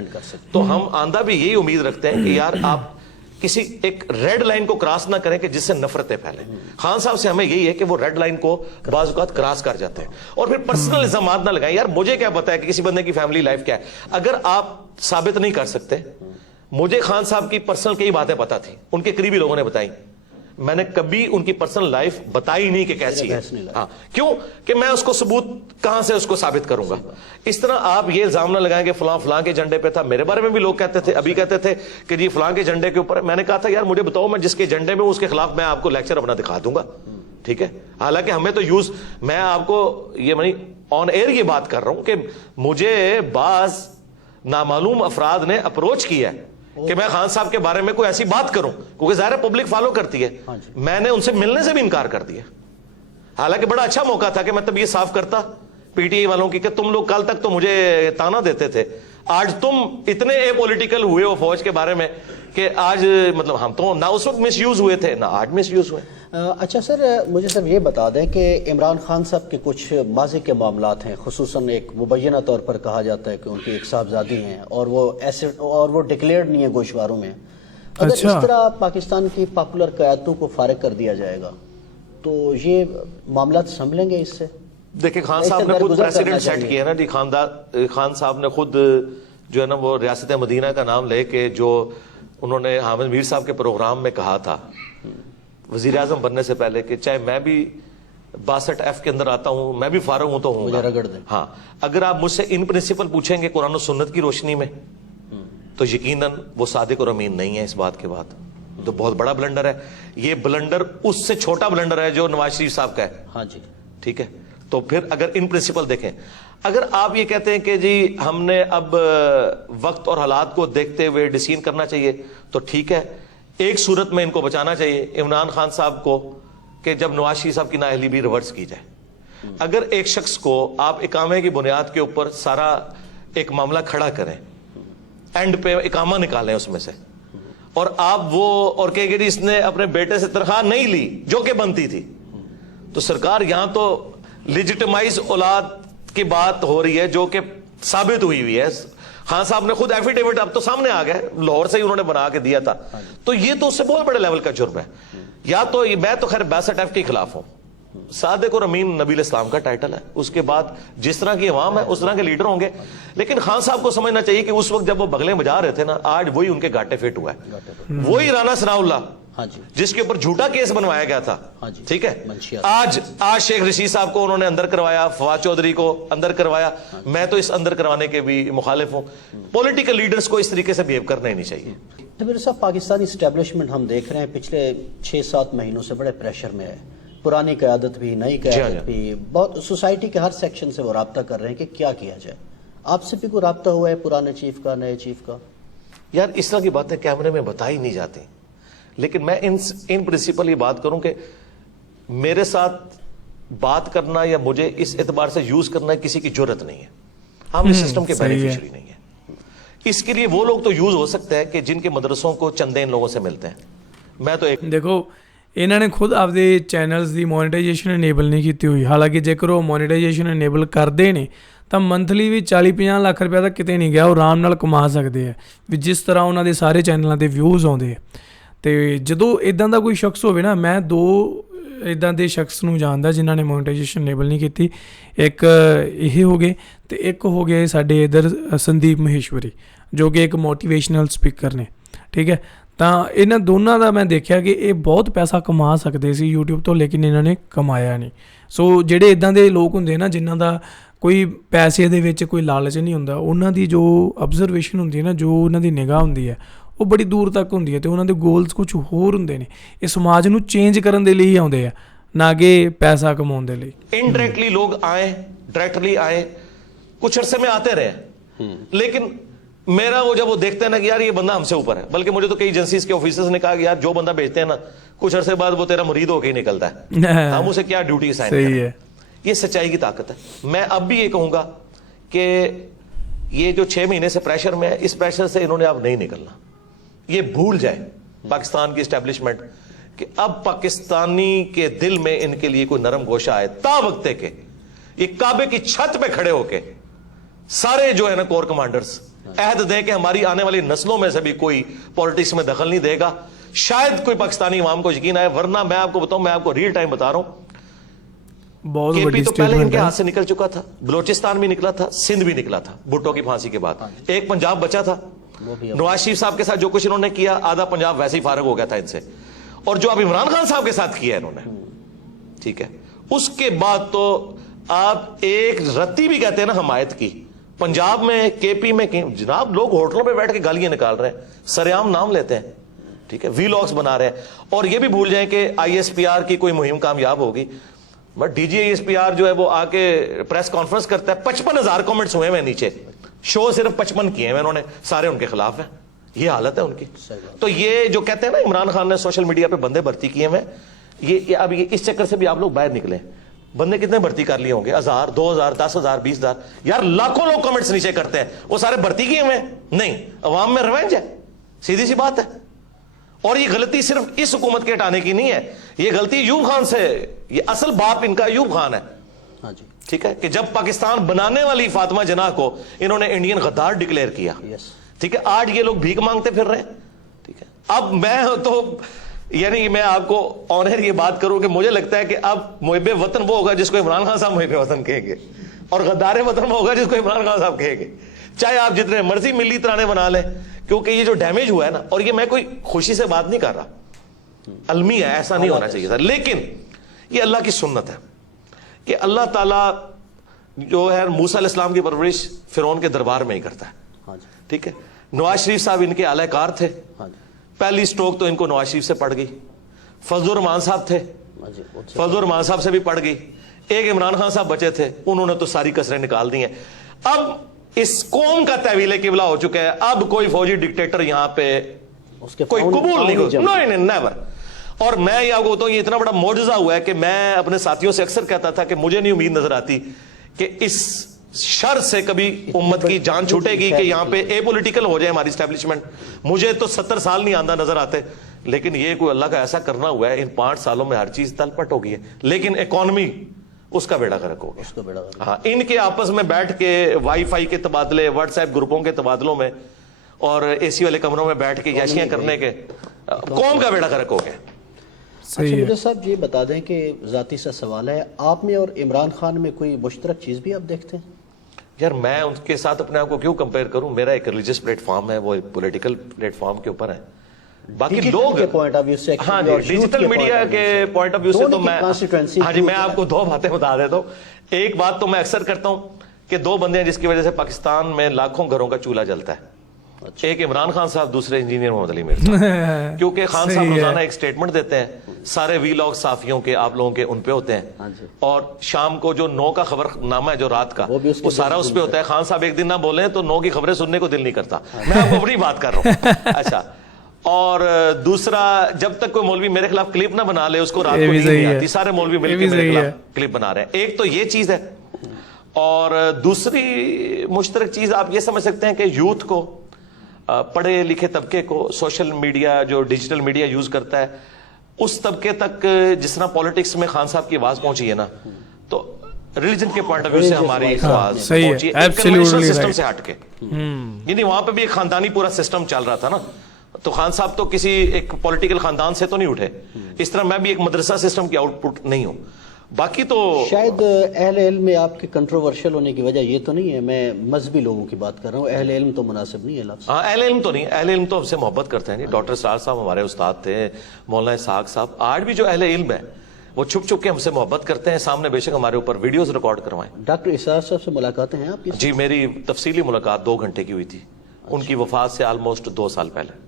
تو ہم آندہ بھی یہی امید رکھتے ہیں کہ یار آپ کسی ایک ریڈ لائن کو کراس نہ کریں کہ جس سے نفرتیں پھیلیں. خان صاحب سے ہمیں یہی ہے کہ وہ ریڈ لائن کو بعض اوقات کراس کر جاتے ہیں, اور پھر پرسنل الزامات نہ لگائیں. یار مجھے کیا پتا ہے کہ کسی بندے کی فیملی لائف کیا ہے, اگر آپ ثابت نہیں کر سکتے मुझे खान साहब की पर्सनल कई बातें पता थी, उनके करीबी लोगों ने बताई, मैंने कभी उनकी पर्सनल लाइफ बताई नहीं कि कैसी है। हाँ, क्यों कि मैं उसको सबूत कहां से उसको साबित करूंगा। इस तरह आप ये इल्जाम ना लगाएं कि फलां फलां के झंडे पे था। मेरे बारे में भी लोग कहते थे, अभी कहते थे कि जी फलां के झंडे के ऊपर। मैंने कहा था यार मुझे बताओ, मैं जिसके झंडे में उसके खिलाफ मैं आपको लेक्चर अपना दिखा दूंगा, ठीक है। हालांकि हमें तो यूज, मैं आपको ये मनी ऑन एयर ये बात कर रहा हूं कि मुझे बाज नामालूम अफराद ने अप्रोच किया है कि मैं खान साहब के बारे में कोई ऐसी बात करूं, क्योंकि ज़ाहिर पब्लिक फॉलो करती है। मैंने उनसे मिलने से भी इनकार कर दिया। हालांकि बड़ा अच्छा मौका था कि मैं तब ये साफ करता पीटीआई वालों की कि तुम लोग कल तक तो मुझे ताना देते थे, आज तुम इतने एपॉलिटिकल हुए हो फौज के बारे में कि आज मतलब हम तो ना उस वक्त मिसयूज हुए थे ना आज मिसयूज हुए। अच्छा सर, मुझे सिर्फ ये बता दें कि इमरान खान साहब के कुछ माजी के मामलात हैं, खुसूसन एक मुबैना तौर पर कहा जाता है कि उनकी एक साहबजादी हैं और वो डिक्लेयर्ड नहीं है गोशवारों में। अगर इस तरह पाकिस्तान की पॉपुलर क़यादतों को फारिग कर दिया जाएगा तो ये मामलात संभलेंगे इससे? देखिए खान साहब ने खुद प्रेसिडेंट सेट किया ना जी। खान साहब ने खुद जो है ना वो रियासत मदीना का नाम लेके जो उन्होंने हामिद मीर साहब के प्रोग्राम में कहा था वजीर आजम बनने से पहले कि चाहे मैं भी 62F के अंदर आता हूं, मैं भी फारूक हूं तो हूं, रगड़ दें। हाँ, अगर आप मुझसे इन प्रिंसिपल पूछेंगे कुरान और सुन्नत की रोशनी में तो यकीनन वो सादिक और अमीन नहीं है। इस बात के बाद तो बहुत बड़ा ब्लंडर है। ये ब्लंडर उससे छोटा ब्लंडर है जो नवाज शरीफ साहब का है। हाँ जी, ठीक है। तो फिर अगर इन प्रिंसिपल देखें, अगर आप ये कहते हैं कि जी हमने अब वक्त और हालात को देखते हुए डिसीजन करना चाहिए तो ठीक है। एक सूरत में इनको बचाना चाहिए इमरान खान साहब को कि जब नवाज शरीफ साहब की नाअहली भी रिवर्स की जाए। अगर एक शख्स को आप इकामे की बुनियाद के ऊपर सारा एक मामला खड़ा करें, एंड पे इकामा निकालें उसमें से, और आप वो और कहेंगे जी इसने अपने बेटे से तनख्वाह नहीं ली जो कि बनती थी, तो सरकार यहां तो लेजिटिमाइज औलाद की बात हो रही है जो कि साबित हुई है। खान साहब ने खुद एफिडेविट अब तो सामने आ गया, लाहौर से ही उन्होंने बना के दिया था। तो ये तो उससे बहुत बड़े लेवल का जुर्म है। या तो मैं तो खैर 62F के खिलाफ हूं। सादिक और अमीन नबील इस्लाम का टाइटल है, उसके बाद जिस तरह की अवाम है उस तरह के लीडर होंगे। लेकिन खान साहब को समझना चाहिए कि उस वक्त जब वो बगले बजा रहे थे ना, आज वही उनके घाटे फिट हुआ है। वही राना सनाउल्लाह, हाँ जी, जिसके ऊपर झूठा केस बनवाया गया था, हाँ जी, ठीक है, आज शेख रशीद साहब को उन्होंने अंदर करवाया, फवाद चौधरी को अंदर करवाया। मैं तो इस अंदर करवाने के भी मुखालिफ हूं। पॉलिटिकल लीडर्स को इस तरीके से बिहेव करना ही नहीं चाहिए। तो मेरे साहब, पाकिस्तानी इस्टेब्लिशमेंट हम देख रहे हैं पिछले 6-7 महीनों से बड़े प्रेशर में है। पुरानी क़यादत भी, नई क़यादत भी, बहुत सोसाइटी के हर सेक्शन से वो राब्ता कर रहे हैं कि क्या किया जाए। आपसे भी कोई राब्ता हुआ है पुराने चीफ का, नए चीफ का? यार इस तरह की बातें कैमरे में बताई नहीं जाती, लेकिन मैं इन प्रिंसिपल ये बात करूं कि मेरे साथ बात करना या मुझे इस एतबार से यूज करना किसी की जरूरत नहीं है। हम इस सिस्टम के बेनिफिशियरी नहीं है। इसके लिए वो लोग तो यूज हो सकते हैं कि जिनके मदरसों को चंदे इन लोगों से मिलते हैं। मैं तो एक ਦੇਖੋ ਇਹਨਾਂ ਨੇ ਖੁਦ ਆਪਦੇ ਚੈਨਲਸ ਦੀ ਮੋਨੇਟਾਈਜੇਸ਼ਨ ਇਨੇਬਲ ਨਹੀਂ ਕੀਤੀ ਹੋਈ। ਹਾਲਾਂਕਿ ਜੇਕਰ ਉਹ ਮੋਨੇਟਾਈਜੇਸ਼ਨ ਇਨੇਬਲ ਕਰਦੇ ਨੇ ਤਾਂ ਮੰਥਲੀ ਵੀ 40-50 ਲੱਖ ਰੁਪਏ ਤਾਂ ਕਿਤੇ ਨਹੀਂ ਗਿਆ, ਉਹ ਆਰਾਮ ਨਾਲ ਕਮਾ ਸਕਦੇ ਆ ਵੀ ਜਿਸ ਤਰ੍ਹਾਂ ਉਹਨਾਂ ਦੇ ਸਾਰੇ ਚੈਨਲਾਂ ਤੇ ਵਿਊਜ਼ ਆਉਂਦੇ ਆ। ਤੇ ਜਦੋਂ ਇਦਾਂ ਦਾ ਕੋਈ ਸ਼ਖਸ ਹੋਵੇ ਨਾ, ਮੈਂ 2 ਇਦਾਂ ਦੇ ਸ਼ਖਸ ਨੂੰ ਜਾਣਦਾ ਜਿਨ੍ਹਾਂ ਨੇ ਮੋਨੇਟਾਈਜੇਸ਼ਨ ਇਨੇਬਲ ਨਹੀਂ ਕੀਤੀ। ਇੱਕ ਇਹ ਹੋ ਗਏ ਤੇ ਇੱਕ ਹੋ ਗਏ ਸਾਡੇ ਇਧਰ ਸੰਦੀਪ ਮਹੇਸ਼ਵਰੀ ਜੋ ਕਿ ਇੱਕ ਮੋਟੀਵੇਸ਼ਨਲ ਸਪੀਕਰ ਨੇ, ਠੀਕ ਹੈ। ਤਾਂ ਇਹਨਾਂ ਦੋਨਾਂ ਦਾ ਮੈਂ ਦੇਖਿਆ ਕਿ ਇਹ ਬਹੁਤ ਪੈਸਾ ਕਮਾ ਸਕਦੇ ਸੀ YouTube ਤੋਂ, ਲੇਕਿਨ ਇਹਨਾਂ ਨੇ ਕਮਾਇਆ ਨਹੀਂ। ਸੋ ਜਿਹੜੇ ਇਦਾਂ ਦੇ ਲੋਕ ਹੁੰਦੇ ਨਾ ਜਿਨ੍ਹਾਂ ਦਾ ਕੋਈ ਪੈਸੇ ਦੇ ਵਿੱਚ ਕੋਈ ਲਾਲਚ ਨਹੀਂ ਹੁੰਦਾ, ਉਹਨਾਂ ਦੀ ਜੋ ਅਬਜ਼ਰਵੇਸ਼ਨ ਹੁੰਦੀ ਹੈ ਨਾ, ਜੋ ਉਹਨਾਂ ਦੀ ਨਿਗਾਹ ਹੁੰਦੀ ਹੈ ਉਹ ਬੜੀ ਦੂਰ ਤੱਕ ਹੁੰਦੀ ਹੈ ਤੇ ਉਹਨਾਂ ਦੇ ਗੋਲਸ ਕੁਝ ਹੋਰ ਹੁੰਦੇ ਨੇ। ਇਹ ਸਮਾਜ ਨੂੰ ਚੇਂਜ ਕਰਨ ਦੇ ਲਈ ਆਉਂਦੇ ਆ, ਨਾ कि पैसा कमाने के लिए। इनडायरेक्टली लोग आए, डायरेक्टली आए, कुछ अरसे में आते रहे, लेकिन मेरा वो जब वो देखते हैं ना कि यार ये बंदा हमसे ऊपर है, बल्कि मुझे तो कई एजेंसीज के ऑफिसर्स ने कहा कि यार जो बंदा भेजते हैं ना कुछ अरसे बाद वो तेरा मुरीद होकर ही निकलता है, हम उसे क्या ड्यूटी साइन सही है। ये सच्चाई की ताकत है। मैं अब भी ये कहूंगा कि ये जो 6 महीने से प्रेशर में है, इस प्रेशर से इन्होंने अब नहीं निकलना। ये भूल जाए पाकिस्तान की एस्टेब्लिशमेंट कि अब पाकिस्तानी के दिल में इनके लिए कोई नरम गोशा है। ता वक्त के ये काबे की छत पे खड़े होके सारे जो है ना कोर कमांडर्स अहद दें कि हमारी आने वाली नस्लों में से भी कोई पॉलिटिक्स में दखल नहीं देगा। शायद कोई पाकिस्तानी इमाम को यकीन आए, वरना मैं आपको बताऊं, मैं आपको रियल टाइम बता रहा हूं, बहुत बड़ी तो पहले स्टेटमेंट इनके है। हाथ से निकल चुका था, बलोचिस्तान भी निकला था, सिंध भी निकला था भुट्टो की फांसी के बाद। एक पंजाब बचा था नवाज शरीफ साहब के साथ जो कुछ इन्होंने किया, आधा पंजाब वैसे ही फारग हो गया था इनसे, और जो अब इमरान खान साहब के साथ किया इन्होंने, ठीक है, उसके बाद तो आप एक रत्ती भी कहते हैं ना हमायत की, पंजाब में केपी में जनाब लोग होटलों पे बैठ के गालियां निकाल रहे हैं, सरेआम नाम लेते हैं, ठीक है, वीलॉग्स बना रहे हैं, और ये भी भूल जाएं कि आईएसपीआर की कोई मुहिम कामयाब होगी, बट डीजी आईएसपीआर जो है वो आके प्रेस कॉन्फ्रेंस करता है, 55,000 कमेंट्स हुए हैं नीचे, शो सिर्फ 55 किए हैं उन्होंने, सारे उनके खिलाफ हैं, ये हालत है उनकी। तो ये जो कहते हैं ना इमरान खान ने सोशल मीडिया पे बंदे भर्ती किए हैं, ये अब ये इस चक्कर से भी आप लोग बाहर निकले, बंदे कितने भर्ती कर लिए होंगे, 1000, 2000, 10,000, 20,000, यार लाखों लोग कमेंट्स नीचे करते हैं, वो सारे भर्ती किए हुए नहीं, अवाम में रिवेंज है, सीधी सी बात है। और ये गलती सिर्फ इस हुकूमत के हटाने की नहीं है, ये गलती यूब खान से, ये असल बाप इनका यूब खान है, हाँ जी, ठीक है, कि जब पाकिस्तान बनाने वाली फातिमा जनाह को इन्होंने इंडियन गद्दार डिक्लेयर किया, यस, ठीक है, आज ये लोग भीख मांगते फिर रहे हैं, ठीक है। अब मैं तो यानी मैं आपको ऑनर ये बात करूं कि मुझे लगता है कि अब मुहिब वतन वो होगा जिसको इमरान खान साहब मुहिब वतन कहेंगे, और गद्दार वतन वो होगा जिसको इमरान खान साहब कहेंगे, चाहे आप जितने मर्जी मिली तराने बना लें, क्योंकि ये जो डैमेज हुआ है ना, और ये मैं कोई खुशी से बात नहीं कर रहा, अलमी है, ऐसा नहीं होना चाहिए था, लेकिन ये अल्लाह की सुन्नत है कि अल्लाह ताला जो है मूसा अलैहिस्सलाम की परवरिश फिरौन के दरबार में ही करता है, हाँ जी, ठीक है। नवाज शरीफ साहब इनके आलाकार थे, हाँ जी, पहली स्ट्रोक तो इनको नवाज शरीफ से पड़ गई, फजलुर रहमान साहब थे, हाँ जी, फजलुर रहमान साहब से भी पड़ गई, एक इमरान खान साहब बचे थे, उन्होंने तो सारी कसरें निकाल दी हैं। अब इस कौम का तहवील किबला हो चुका है, अब कोई फौजी डिक्टेटर यहां पे कोई कबूल नहीं होगा, नहीं, नेवर। और मैं ये आपको बताऊं, ये इतना बड़ा मौजज़ा हुआ है कि मैं अपने साथियों से अक्सर कहता था कि मुझे नहीं उम्मीद नजर आती कि इस शर से कभी उम्मत की जान छूटेगी कि यहां पे ए पॉलिटिकल हो जाए हमारी स्टैब्लिशमेंट। मुझे तो 70 साल नहीं आंदा नजर आते, लेकिन ये कोई अल्लाह का ऐसा करना हुआ है, इन 5 सालों में हर चीज तलपट हो गई है, लेकिन इकोनॉमी उसका बेड़ा गर्क हो गया। हाँ, इनके आपस में बैठ के वाईफाई के तबादले, व्हाट्सएप ग्रुपों के तबादलों में और एसी वाले कमरों में बैठ के याशियां करने के कौम का बेड़ा गर्क हो गया। अच्छा मुझे साहब ये बता दें कि जाती सा सवाल है, आप में और इमरान खान में कोई मुश्तरक चीज भी आप देखते हैं? यार मैं उनके साथ अपने आप को क्यों कंपेयर करूं, मेरा एक रिलीजियस प्लेटफॉर्म है, वो पॉलिटिकल प्लेटफॉर्म के ऊपर है, बाकी लोग के पॉइंट ऑफ व्यू से, हाँ जी, डिजिटल मीडिया के पॉइंट ऑफ व्यू से तो मैं, हाँ जी, मैं आपको 2 बातें बता देता हूँ। एक बात तो मैं अक्सर करता हूँ कि 2 बंदे हैं जिसकी वजह से पाकिस्तान में लाखों घरों का चूल्हा जलता है, एक इमरान खान साहब, दूसरे इंजीनियर मोहम्मद अली मिर्जा। क्योंकि खान साहब रोजाना एक स्टेटमेंट देते हैं, सारे वीलॉग साफियों के आप लोगों के उन पे होते हैं, और शाम को जो 9 का खबरनामा है जो रात का, वो सारा उस पे होता है। खान साहब एक दिन ना बोले तो 9 की खबरें सुनने को दिल नहीं करता। मैं आपको अपनी बात कर रहा हूँ। अच्छा, और दूसरा, जब तक कोई मौलवी मेरे खिलाफ क्लिप ना बना ले, उसको रात को नींद नहीं आती, सारे मौलवी मिलकर मेरे खिलाफ क्लिप बना रहे हैं। एक तो ये चीज है, और दूसरी मुश्तरक चीज आप ये समझ सकते हैं कि यूथ को, पढ़े लिखे तबके को, सोशल मीडिया जो डिजिटल मीडिया यूज करता है, उस तबके तक जिस तरह पॉलिटिक्स में खान साहब की आवाज पहुंची है ना, तो रिलीजन के पॉइंट ऑफ व्यू से हमारी आवाज पहुंची है कन्वेंशनल सिस्टम से हटके। यानी वहां पे भी एक खानदानी पूरा सिस्टम चल रहा था ना, तो खान साहब तो किसी एक पॉलिटिकल खानदान से तो नहीं उठे, इस तरह मैं भी एक मदरसा सिस्टम की आउटपुट नहीं हूं। बाकी तो शायद अहले इल्म में आपके कंट्रोवर्शियल होने की वजह ये तो नहीं है, मैं मजहबी लोगों की बात कर रहा हूँ, अहले इल्म तो मुनासिब नहीं है लफ्ज़। हाँ, अहले इल्म तो नहीं, अहले इल्म तो हमसे मोहब्बत करते हैं जी। डॉक्टर सरार साहब हमारे उस्ताद थे, मौलाना इसहाक साहब, आज भी जो अहले इल्म है वो छुप छुप के हमसे मोहब्बत करते हैं, सामने बेशक हमारे ऊपर वीडियोस रिकॉर्ड करवाएं। डॉक्टर इसहाक साहब से मुलाकातें हैं आपकी? जी, मेरी तफसीली मुलाकात 2 घंटे की हुई थी, उनकी वफात से ऑलमोस्ट 2 साल पहले,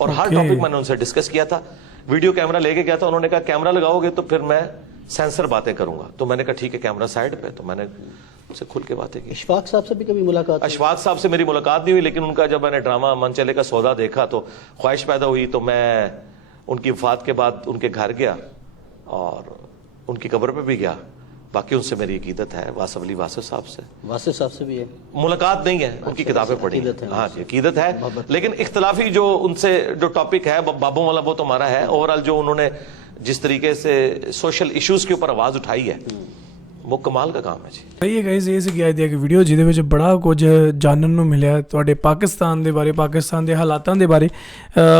और हर टॉपिक मैंने उनसे डिस्कस किया था। वीडियो कैमरा लेके गया था, उन्होंने कहा कैमरा लगाओगे तो फिर मैं सेंसर बातें करूंगा, तो मैंने कहा ठीक है, कैमरा साइड पे, तो मैंने उनसे खुल के बातें की। अशफाक साहब से भी कभी मुलाकात? अशफाक साहब से मेरी मुलाकात नहीं हुई, लेकिन उनका जब मैंने ड्रामा मन चले का सौदा देखा तो ख्वाहिश पैदा हुई, तो मैं उनकी वफात के बाद उनके घर गया और उनकी कब्र पे भी गया। बाकी उनसे मेरी अकीदत है, वासिफ अली वासिफ साहब से। वासिफ साहब से भी है मुलाकात नहीं है, उनकी किताबें पढ़ी, हाँ जी, अकीदत है, लेकिन इख्तलाफी जो उनसे जो टॉपिक है बाबों वाला, वो तो हमारा है। ओवरऑल जो उन्होंने जिस तरीके से सोशल इश्यूज के ऊपर आवाज उठाई है, वो कमाल का काम है जी। ਸਹੀ ਹੈ ਗਾਇਜ਼, ਇਹ ਸੀ ਅੱਜ ਦੀ ਇੱਕ ਵੀਡੀਓ ਜਿਹਦੇ ਵਿੱਚ ਬੜਾ ਕੁਝ ਜਾਣਨ ਨੂੰ ਮਿਲਿਆ ਤੁਹਾਡੇ ਪਾਕਿਸਤਾਨ ਦੇ ਬਾਰੇ, ਪਾਕਿਸਤਾਨ ਦੇ ਹਾਲਾਤਾਂ ਦੇ ਬਾਰੇ।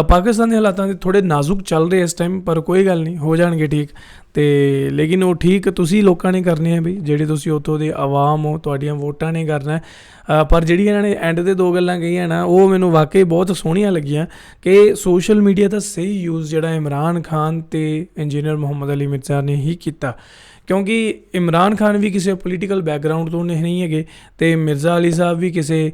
ਪਾਕਿਸਤਾਨ ਦੇ ਹਾਲਾਤਾਂ ਦੇ ਥੋੜੇ ਨਾਜ਼ੁਕ ਚੱਲ ਰਹੇ ਇਸ ਟਾਈਮ, ਪਰ ਕੋਈ ਗੱਲ ਨਹੀਂ, ਹੋ ਜਾਣਗੇ ਠੀਕ। ਤੇ ਲੇਕਿਨ ਉਹ ਠੀਕ ਤੁਸੀਂ ਲੋਕਾਂ ਨੇ ਕਰਨੇ ਆ ਬਈ, ਜਿਹੜੇ ਤੁਸੀਂ ਉੱਥੋਂ ਦੇ ਆਵਾਮ ਹੋ, ਤੁਹਾਡੀਆਂ ਵੋਟਾਂ ਨੇ ਕਰਨਾ। ਪਰ ਜਿਹੜੀ ਇਹਨਾਂ ਨੇ ਐਂਡ ਤੇ 2 ਗੱਲਾਂ ਕਹੀਆਂ ਨਾ, ਉਹ ਮੈਨੂੰ ਵਾਕਈ ਬਹੁਤ ਸੋਹਣੀਆਂ ਲੱਗੀਆਂ ਕਿ ਸੋਸ਼ਲ ਮੀਡੀਆ ਦਾ ਸਹੀ ਯੂਜ਼ ਜਿਹੜਾ ਇਮਰਾਨ ਖਾਨ ਤੇ ਇੰਜੀਨੀਅਰ ਮੁਹੰਮਦ ਅਲੀ ਮਿਰਜ਼ਾ ਨੇ ਹੀ ਕੀਤਾ। ਕਿਉਂਕਿ ਇਮਰਾਨ ਖਾਨ ਵੀ ਕਿਸੇ ਪੋਲੀਟੀਕਲ ਬੈਕਗਰਾਊਂਡ ਤੋਂ ਨਹੀਂ ਹੈਗੇ ਤੇ ਮਿਰਜ਼ਾ ਅਲੀ ਸਾਹਿਬ ਵੀ ਕਿਸੇ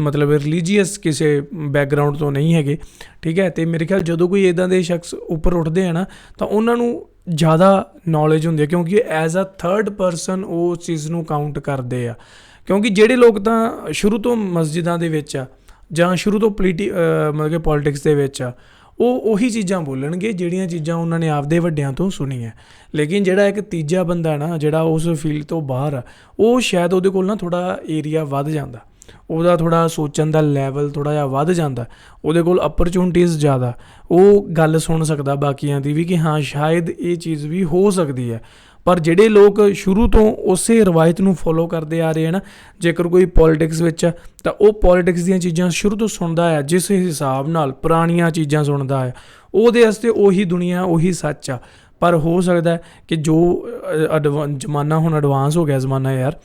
ਮਤਲਬ ਰਿਲੀਜੀਅਸ ਕਿਸੇ ਬੈਕਗਰਾਊਂਡ ਤੋਂ ਨਹੀਂ ਹੈਗੇ, ਠੀਕ ਹੈ। ਤੇ ਮੇਰੇ ਖਿਆਲ ਜਦੋਂ ਕੋਈ ਇੱਦਾਂ ਦੇ ਸ਼ਖਸ ਉੱਪਰ ਉੱਠਦੇ ਆ ਨਾ, ਤਾਂ ਉਹਨਾਂ ਨੂੰ ਜ਼ਿਆਦਾ ਨੌਲੇਜ ਹੁੰਦੀ ਹੈ, ਕਿਉਂਕਿ ਐਜ਼ ਅ ਥਰਡ ਪਰਸਨ ਉਹ ਉਸ ਚੀਜ਼ ਨੂੰ ਕਾਊਂਟ ਕਰਦੇ ਆ। ਕਿਉਂਕਿ ਜਿਹੜੇ ਲੋਕ ਤਾਂ ਸ਼ੁਰੂ ਤੋਂ ਮਸਜਿਦਾਂ ਦੇ ਵਿੱਚ ਆ ਜਾਂ ਸ਼ੁਰੂ ਤੋਂ ਮਤਲਬ ਕਿ ਪੋਲੀਟਿਕਸ ਦੇ ਵਿੱਚ ਆ, ਉਹ ਉਹੀ ਚੀਜ਼ਾਂ ਬੋਲਣਗੇ ਜਿਹੜੀਆਂ ਚੀਜ਼ਾਂ ਉਹਨਾਂ ਨੇ ਆਪਦੇ ਵੱਡਿਆਂ ਤੋਂ ਸੁਣੀਆਂ। ਲੇਕਿਨ ਜਿਹੜਾ ਇੱਕ ਤੀਜਾ ਬੰਦਾ ਨਾ, ਜਿਹੜਾ ਉਸ ਫੀਲਡ ਤੋਂ ਬਾਹਰ ਆ, ਉਹ ਸ਼ਾਇਦ ਉਹਦੇ ਕੋਲ ਨਾ ਥੋੜ੍ਹਾ ਏਰੀਆ ਵੱਧ ਜਾਂਦਾ, ਉਹਦਾ ਥੋੜ੍ਹਾ ਸੋਚਣ ਦਾ ਲੈਵਲ ਥੋੜ੍ਹਾ ਜਿਹਾ ਵੱਧ ਜਾਂਦਾ, ਉਹਦੇ ਕੋਲ ਅਪਰਚੁਨਿਟੀਜ਼ ਜ਼ਿਆਦਾ, ਉਹ ਗੱਲ ਸੁਣ ਸਕਦਾ ਬਾਕੀਆਂ ਦੀ ਵੀ ਕਿ ਹਾਂ ਸ਼ਾਇਦ ਇਹ ਚੀਜ਼ ਵੀ ਹੋ ਸਕਦੀ ਹੈ। ਪਰ ਜਿਹੜੇ ਲੋਕ ਸ਼ੁਰੂ ਤੋਂ ਉਸੇ ਰਵਾਇਤ ਨੂੰ ਫੋਲੋ ਕਰਦੇ ਆ ਰਹੇ ਹਨ, ਜੇਕਰ ਕੋਈ ਪੋਲੀਟਿਕਸ ਵਿੱਚ ਤਾਂ ਉਹ ਪੋਲੀਟਿਕਸ ਦੀਆਂ ਚੀਜ਼ਾਂ ਸ਼ੁਰੂ ਤੋਂ ਸੁਣਦਾ ਹੈ, ਜਿਸ ਹਿਸਾਬ ਨਾਲ ਪੁਰਾਣੀਆਂ ਚੀਜ਼ਾਂ ਸੁਣਦਾ ਹੈ, ਉਹਦੇ ਵਾਸਤੇ ਉਹੀ ਦੁਨੀਆ, ਉਹੀ ਸੱਚ ਆ। ਪਰ ਹੋ ਸਕਦਾ ਕਿ ਜੋ ਜ਼ਮਾਨਾ ਹੁਣ ਐਡਵਾਂਸ ਹੋ ਗਿਆ ਜ਼ਮਾਨਾ ਯਾਰ,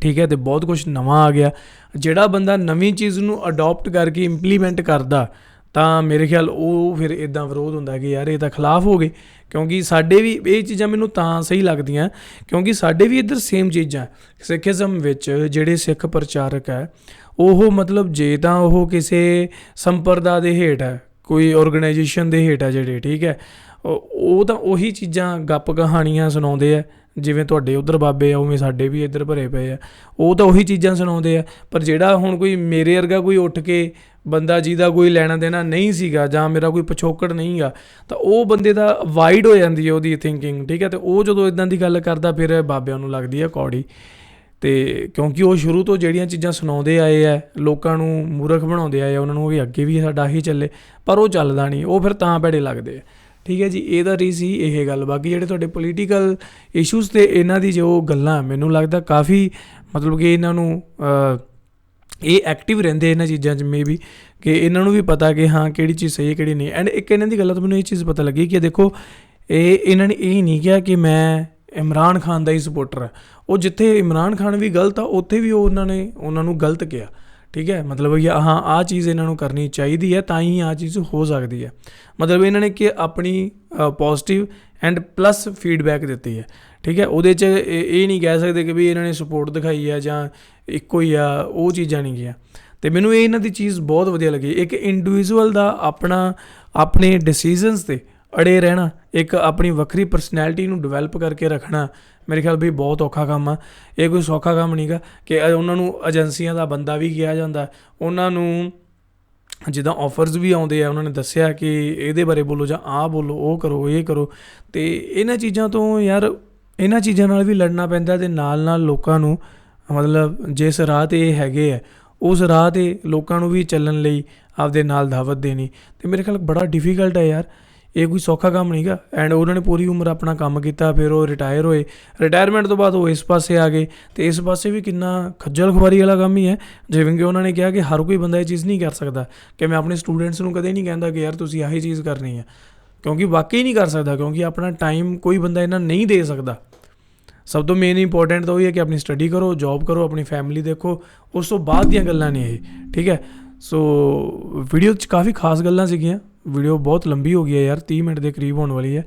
ਠੀਕ ਹੈ, ਅਤੇ ਬਹੁਤ ਕੁਛ ਨਵਾਂ ਆ ਗਿਆ। ਜਿਹੜਾ ਬੰਦਾ ਨਵੀਂ ਚੀਜ਼ ਨੂੰ ਅਡੋਪਟ ਕਰਕੇ ਇੰਪਲੀਮੈਂਟ ਕਰਦਾ, ਤਾਂ ਮੇਰੇ ਖਿਆਲ ਉਹ ਫਿਰ ਇੱਦਾਂ ਵਿਰੋਧ ਹੁੰਦਾ ਕਿ ਯਾਰ ਇਹ ਤਾਂ ਖਿਲਾਫ ਹੋ ਗਏ। ਕਿਉਂਕਿ ਸਾਡੇ ਵੀ ਇਹ ਚੀਜ਼ਾਂ ਮੈਨੂੰ ਤਾਂ ਸਹੀ ਲੱਗਦੀਆਂ ਕਿਉਂਕਿ ਸਾਡੇ ਵੀ ਇੱਧਰ ਸੇਮ ਚੀਜ਼ਾਂ ਸਿੱਖੀਜ਼ਮ ਵਿੱਚ ਜਿਹੜੇ ਸਿੱਖ ਪ੍ਰਚਾਰਕ ਹੈ, ਉਹ ਮਤਲਬ ਜੇ ਤਾਂ ਉਹ ਕਿਸੇ ਸੰਪਰਦਾ ਦੇ ਹੇਠ ਹੈ, ਕੋਈ ਔਰਗਨਾਈਜੇਸ਼ਨ ਦੇ ਹੇਠ ਹੈ ਜਿਹੜੇ, ਠੀਕ ਹੈ, ਉਹ ਤਾਂ ਉਹੀ ਚੀਜ਼ਾਂ ਗੱਪ ਕਹਾਣੀਆਂ ਸੁਣਾਉਂਦੇ ਆ। ਜਿਵੇਂ ਤੁਹਾਡੇ ਉੱਧਰ ਬਾਬੇ ਆ, ਉਵੇਂ ਸਾਡੇ ਵੀ ਇੱਧਰ ਭਰੇ ਪਏ ਆ, ਉਹ ਤਾਂ ਉਹੀ ਚੀਜ਼ਾਂ ਸੁਣਾਉਂਦੇ ਆ। ਪਰ ਜਿਹੜਾ ਹੁਣ ਕੋਈ ਮੇਰੇ ਵਰਗਾ ਕੋਈ ਉੱਠ ਕੇ ਬੰਦਾ ਜਿਹਦਾ ਕੋਈ ਲੈਣਾ ਦੇਣਾ ਨਹੀਂ ਸੀਗਾ ਜਾਂ ਮੇਰਾ ਕੋਈ ਪਿਛੋਕੜ ਨਹੀਂ ਗਾ, ਤਾਂ ਉਹ ਬੰਦੇ ਦਾ ਵਾਈਡ ਹੋ ਜਾਂਦੀ ਹੈ ਉਹਦੀ ਥਿੰਕਿੰਗ, ਠੀਕ ਹੈ। ਅਤੇ ਉਹ ਜਦੋਂ ਇੱਦਾਂ ਦੀ ਗੱਲ ਕਰਦਾ, ਫਿਰ ਬਾਬਿਆਂ ਨੂੰ ਲੱਗਦੀ ਹੈ ਕੌੜੀ। ਅਤੇ ਕਿਉਂਕਿ ਉਹ ਸ਼ੁਰੂ ਤੋਂ ਜਿਹੜੀਆਂ ਚੀਜ਼ਾਂ ਸੁਣਾਉਂਦੇ ਆਏ ਹੈ, ਲੋਕਾਂ ਨੂੰ ਮੂਰਖ ਬਣਾਉਂਦੇ ਆਏ, ਉਹਨਾਂ ਨੂੰ ਵੀ ਅੱਗੇ ਵੀ ਸਾਡਾ ਹੀ ਚੱਲੇ, ਪਰ ਉਹ ਚੱਲਦਾ ਨਹੀਂ, ਉਹ ਫਿਰ ਤਾਂ ਭੈੜੇ ਲੱਗਦੇ ਆ, ਠੀਕ ਹੈ ਜੀ। ਇਹਦਾ ਰਹੀ ਸੀ ਇਹ ਗੱਲ। ਬਾਕੀ ਜਿਹੜੇ ਤੁਹਾਡੇ ਪੋਲੀਟੀਕਲ ਇਸ਼ੂਜ਼ 'ਤੇ ਇਹਨਾਂ ਦੀ ਜੋ ਗੱਲਾਂ, ਮੈਨੂੰ ਲੱਗਦਾ ਕਾਫੀ ਮਤਲਬ ਕਿ ਇਹਨਾਂ ਨੂੰ ਇਹ ਐਕਟਿਵ ਰਹਿੰਦੇ ਇਹਨਾਂ ਚੀਜ਼ਾਂ 'ਚ, ਮੇ ਵੀ ਕਿ ਇਹਨਾਂ ਨੂੰ ਵੀ ਪਤਾ ਕਿ ਹਾਂ ਕਿਹੜੀ ਚੀਜ਼ ਸਹੀ ਹੈ ਕਿਹੜੀ ਨਹੀਂ। ਐਂਡ ਇੱਕ ਇਹਨਾਂ ਦੀ ਗੱਲਾਂ ਤੋਂ ਮੈਨੂੰ ਇਹ ਚੀਜ਼ ਪਤਾ ਲੱਗੀ ਕਿ ਦੇਖੋ ਇਹਨਾਂ ਨੇ ਇਹ ਨਹੀਂ ਕਿਹਾ ਕਿ ਮੈਂ ਇਮਰਾਨ ਖਾਨ ਦਾ ਹੀ ਸਪੋਰਟਰ ਹੈ। ਉਹ ਜਿੱਥੇ ਇਮਰਾਨ ਖਾਨ ਵੀ ਗਲਤ ਆ, ਉੱਥੇ ਵੀ ਉਹਨਾਂ ਨੇ ਉਹਨਾਂ ਨੂੰ ਗਲਤ ਕਿਹਾ, ਠੀਕ ਹੈ। ਮਤਲਬ ਹਾਂ ਆਹ ਚੀਜ਼ ਇਹਨਾਂ ਨੂੰ ਕਰਨੀ ਚਾਹੀਦੀ ਹੈ, ਤਾਂ ਹੀ ਆਹ ਚੀਜ਼ ਹੋ ਸਕਦੀ ਹੈ। ਮਤਲਬ ਇਹਨਾਂ ਨੇ ਕਿ ਆਪਣੀ ਪੋਜ਼ੀਟਿਵ ਐਂਡ ਪਲੱਸ ਫੀਡਬੈਕ ਦਿੱਤੀ ਹੈ, ਠੀਕ ਹੈ। ਉਹਦੇ 'ਚ ਇਹ ਨਹੀਂ ਕਹਿ ਸਕਦੇ ਕਿ ਵੀ ਇਹਨਾਂ ਨੇ ਸਪੋਰਟ ਦਿਖਾਈ ਹੈ ਜਾਂ ਇੱਕੋ ਹੀ ਆ, ਉਹ ਚੀਜ਼ਾਂ ਨਹੀਂ ਗਿਆ। ਅਤੇ ਮੈਨੂੰ ਇਹ ਇਹਨਾਂ ਦੀ ਚੀਜ਼ ਬਹੁਤ ਵਧੀਆ ਲੱਗੀ। ਇੱਕ ਇੰਡੀਵਿਜੂਅਲ ਦਾ ਆਪਣੇ ਡਿਸੀਜ਼ਨਸ 'ਤੇ ਅੜੇ ਰਹਿਣਾ, ਇੱਕ ਆਪਣੀ ਵੱਖਰੀ ਪਰਸਨੈਲਿਟੀ ਨੂੰ ਡਿਵੈਲਪ ਕਰਕੇ ਰੱਖਣਾ, ਮੇਰੇ ਖਿਆਲ ਵੀ ਬਹੁਤ ਔਖਾ ਕੰਮ ਆ। ਇਹ ਕੋਈ ਸੌਖਾ ਕੰਮ ਨਹੀਂ ਗਾ ਕਿ ਉਹਨਾਂ ਨੂੰ ਏਜੰਸੀਆਂ ਦਾ ਬੰਦਾ ਵੀ ਕਿਹਾ ਜਾਂਦਾ, ਉਹਨਾਂ ਨੂੰ ਜਿੱਦਾਂ ਆਫਰਸ ਵੀ ਆਉਂਦੇ ਆ, ਉਹਨਾਂ ਨੇ ਦੱਸਿਆ ਕਿ ਇਹਦੇ ਬਾਰੇ ਬੋਲੋ ਜਾਂ ਆਹ ਬੋਲੋ, ਉਹ ਕਰੋ, ਇਹ ਕਰੋ। ਅਤੇ ਇਹਨਾਂ ਚੀਜ਼ਾਂ ਤੋਂ ਯਾਰ, ਇਹਨਾਂ ਚੀਜ਼ਾਂ ਨਾਲ ਵੀ ਲੜਨਾ ਪੈਂਦਾ, ਅਤੇ ਨਾਲ ਨਾਲ ਲੋਕਾਂ ਨੂੰ ਮਤਲਬ ਜਿਸ ਰਾਹ 'ਤੇ ਇਹ ਹੈਗੇ ਆ, ਉਸ ਰਾਹ 'ਤੇ ਲੋਕਾਂ ਨੂੰ ਵੀ ਚੱਲਣ ਲਈ ਆਪਦੇ ਨਾਲ ਦਾਵਤ ਦੇਣੀ। ਅਤੇ ਮੇਰੇ ਖਿਆਲ ਬੜਾ ਡਿਫੀਕਲਟ ਹੈ ਯਾਰ, ਇਹ ਕੋਈ ਸੌਖਾ ਕੰਮ ਨਹੀਂ ਗਾ। ਐਂਡ ਉਹਨਾਂ ਨੇ ਪੂਰੀ ਉਮਰ ਆਪਣਾ ਕੰਮ ਕੀਤਾ, ਫਿਰ ਉਹ ਰਿਟਾਇਰ ਹੋਏ, ਰਿਟਾਇਰਮੈਂਟ ਤੋਂ ਬਾਅਦ ਉਹ ਇਸ ਪਾਸੇ ਆ ਗਏ। ਅਤੇ ਇਸ ਪਾਸੇ ਵੀ ਕਿੰਨਾ ਖੱਜਲ ਖੁਆਰੀ ਵਾਲਾ ਕੰਮ ਹੀ ਹੈ। ਜਿਵੇਂ ਕਿ ਉਹਨਾਂ ਨੇ ਕਿਹਾ ਕਿ ਹਰ ਕੋਈ ਬੰਦਾ ਇਹ ਚੀਜ਼ ਨਹੀਂ ਕਰ ਸਕਦਾ, ਕਿ ਮੈਂ ਆਪਣੇ ਸਟੂਡੈਂਟਸ ਨੂੰ ਕਦੇ ਨਹੀਂ ਕਹਿੰਦਾ ਕਿ ਯਾਰ ਤੁਸੀਂ ਆਹੀ ਚੀਜ਼ ਕਰਨੀ ਹੈ, ਕਿਉਂਕਿ ਵਾਕਈ ਨਹੀਂ ਕਰ ਸਕਦਾ, ਕਿਉਂਕਿ ਆਪਣਾ ਟਾਈਮ ਕੋਈ ਬੰਦਾ ਇਹਨਾਂ ਨਹੀਂ ਦੇ ਸਕਦਾ। ਸਭ ਤੋਂ ਮੇਨ ਇੰਪੋਰਟੈਂਟ ਤਾਂ ਉਹੀ ਹੈ ਕਿ ਆਪਣੀ ਸਟੱਡੀ ਕਰੋ, ਜੋਬ ਕਰੋ, ਆਪਣੀ ਫੈਮਿਲੀ ਦੇਖੋ, ਉਸ ਤੋਂ ਬਾਅਦ ਦੀਆਂ ਗੱਲਾਂ ਨੇ ਇਹ, ਠੀਕ ਹੈ। ਸੋ ਵੀਡੀਓ 'ਚ ਕਾਫੀ ਖਾਸ ਗੱਲਾਂ ਸੀਗੀਆਂ। ਵੀਡੀਓ ਬਹੁਤ ਲੰਬੀ ਹੋ ਗਈ ਹੈ ਯਾਰ, 30 ਮਿੰਟ ਦੇ ਕਰੀਬ ਹੋਣ ਵਾਲੀ ਹੈ।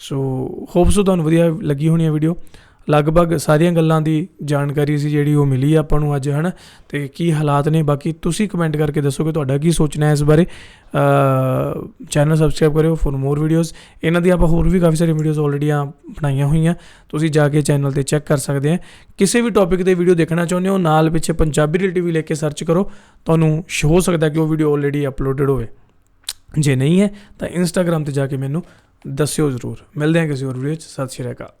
ਸੋ ਹੋਪ ਸੋ ਤੁਹਾਨੂੰ ਵਧੀਆ ਲੱਗੀ ਹੋਣੀ ਹੈ ਵੀਡੀਓ। ਲਗਭਗ ਸਾਰੀਆਂ ਗੱਲਾਂ ਦੀ ਜਾਣਕਾਰੀ ਸੀ ਜਿਹੜੀ ਉਹ ਮਿਲੀ ਆਪਾਂ ਨੂੰ ਅੱਜ, ਹੈ ਨਾ। ਅਤੇ ਕੀ ਹਾਲਾਤ ਨੇ, ਬਾਕੀ ਤੁਸੀਂ ਕਮੈਂਟ ਕਰਕੇ ਦੱਸੋ ਕਿ ਤੁਹਾਡਾ ਕੀ ਸੋਚਣਾ ਹੈ ਇਸ ਬਾਰੇ। ਚੈਨਲ ਸਬਸਕ੍ਰਾਈਬ ਕਰਿਓ ਫॉर ਮੋਰ ਵੀਡੀਓਜ਼। ਇਹਨਾਂ ਦੀ ਆਪਾਂ ਹੋਰ ਵੀ ਕਾਫੀ ਸਾਰੀ ਵੀਡੀਓਜ਼ ਆਲਰੇਡੀ ਬਣਾਈਆਂ ਹੋਈਆਂ, ਤੁਸੀਂ ਜਾ ਕੇ ਚੈਨਲ 'ਤੇ ਚੈੱਕ ਕਰ ਸਕਦੇ ਆ। ਕਿਸੇ ਵੀ ਟੌਪਿਕ 'ਤੇ ਵੀਡੀਓ ਦੇਖਣਾ ਚਾਹੁੰਦੇ ਹੋ, ਨਾਲ ਪਿੱਛੇ ਪੰਜਾਬੀ ਰੀਲ TV ਲੈ ਕੇ ਸਰਚ ਕਰੋ, ਤੁਹਾਨੂੰ ਹੋ ਸਕਦਾ ਕਿ ਉਹ ਵੀਡੀਓ ਆਲਰੇਡੀ ਅਪਲੋਡਡ ਹੋਵੇ। ਜੇ ਨਹੀਂ ਹੈ ਤਾਂ ਇੰਸਟਾਗ੍ਰਾਮ 'ਤੇ ਜਾ ਕੇ ਮੈਨੂੰ ਦੱਸਿਓ ਜ਼ਰੂਰ। ਮਿਲਦੇ ਹਾਂ ਕਿਸੇ ਹੋਰ ਵੀਡੀਓ 'ਚ। ਸਤਿ ਸ਼੍ਰੀ ਅਕਾਲ।